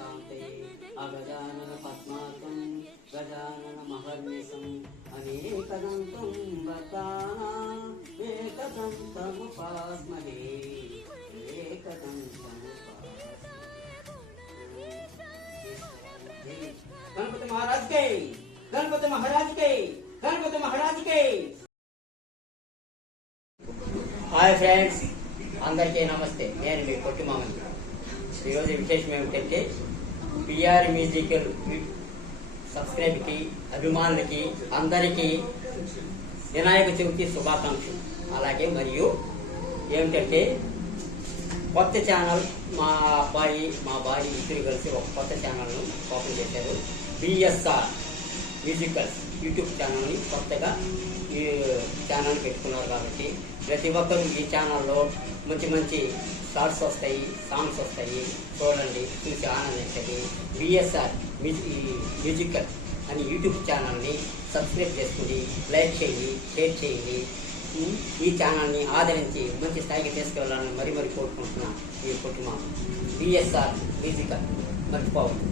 शान्तये अगजानन पद्मार्कं गजानन महर्निशम् अनेकदन्तं वरदानाम् एकदन्तमुपास्महे गणपति महाराज के गणपति महाराज के गणपति महाराज के हाय फ्रेंड्स అందరికీ నమస్తే నేను మీ పొట్టి మామని ఈరోజు విశేషం ఏమిటంటే పిఆర్ మ్యూజికల్ సబ్స్క్రైబ్కి అభిమానులకి అందరికీ వినాయక చవితి శుభాకాంక్షలు. అలాగే మరియు ఏమిటంటే కొత్త ఛానల్ మా భార్య ఇద్దరు కలిసి ఒక కొత్త ఛానల్ను ఓపెన్ చేశారు. బిఎస్ఆర్ మ్యూజికల్స్ యూట్యూబ్ ఛానల్ని కొత్తగా ఈ ఛానల్ పెట్టుకున్నారు. కాబట్టి ప్రతి ఒక్కరూ ఈ ఛానల్లో మంచి మంచి షార్ట్స్ వస్తాయి, సాంగ్స్ వస్తాయి, చూడండి, చూసి ఆనందించండి. బిఎస్ఆర్ మ్యూజికల్ అని యూట్యూబ్ ఛానల్ని సబ్స్క్రైబ్ చేసుకుని లైక్ చేయండి, షేర్ చేయండి. ఈ ఛానల్ని ఆదరించి మంచి స్థాయికి తీసుకెళ్లాలని మరీ కోరుకుంటున్నాను. మీ కుటుంబం బిఎస్ఆర్ మ్యూజికల్ మర్చిపోవద్దు.